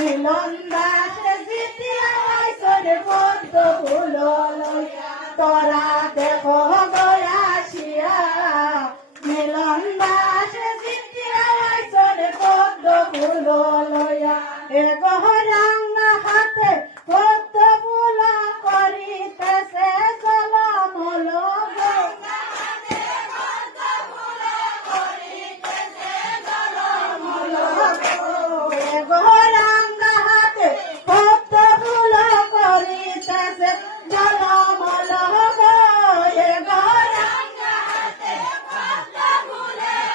মিলন দাস জিতিয়া আইসন পদ্ম ফুল লইয়া তোরা দেখো গয়াসিয়া মিলন দাস জিতিয়া আইসন পদ্ম ফুল লইয়া এ গহরাঙ্গা হাতে পদ্ম ফুল করিতেছে জলমল গহরাঙ্গা হাতে পদ্ম ফুল করিতেছে জলমল এ গহরাঙ্গা হাতে পদ্ম ফুল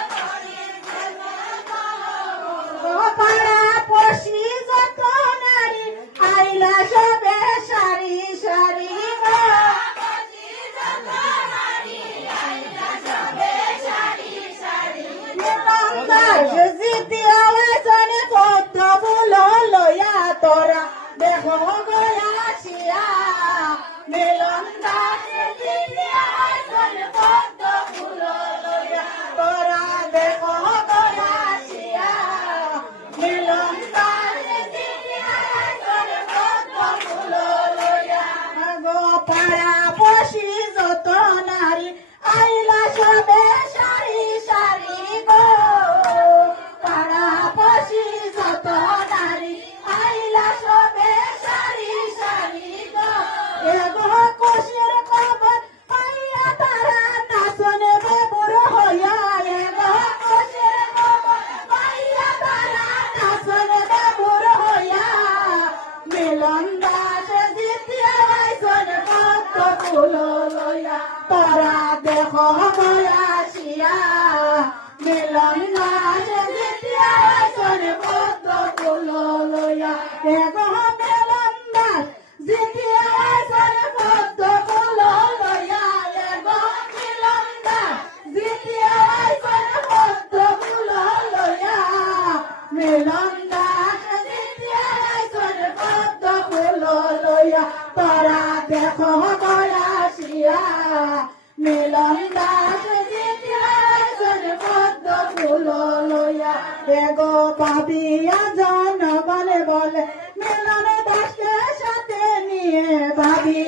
পাড়া পশি যত নারী আইলা সবে সারি সারি জিতিয়া আইসনে পদ্ম ফুল লইয়া তোরা দেখো গয়াসিয়া মিলন দাস জিতিয়া আইসনে পদ্ম ফুল লইয়া তোরা দেখো গয়াসিয়া মিলন দাস জিতিয়া আইসনে পদ্ম ফুল লইয়া গো পাড়া পশি যত নারী আইলা সবে সারি সারি গো পাড়া পশি যত নারী আইলা সবে সারি সারি গো এগো কোশের খবর পাইয়া তারা নাচনে বেবুর হইয়া এগো কোশের খবর পাইয়া তারা নাচনে বেবুর হইয়া মিলন দাস জিতিয়া আইসন পদ্ম ফুল লইয়া তোরা দেখো গয়াসিয়া মিলন দাস জিতিয়া আইসন পদ্ম ফুল লইয়া এগো মিলন দাস জিতিয়া আইসন পদ্ম ফুল লইয়া এগো মিলন দাস জিতিয়া আইসন পদ্ম ফুল লইয়া মিলন দাস জিতিয়া আইসন পদ্ম ফুল লইয়া তোরা দেখো গয়াসিয়া মিলন দাস জিতিয়া আইসন পদ্ম ফুল লইয়া এগো পাপিয়া জনগণ বলে মিলন দাসকে সাথে নিয়ে ভাবি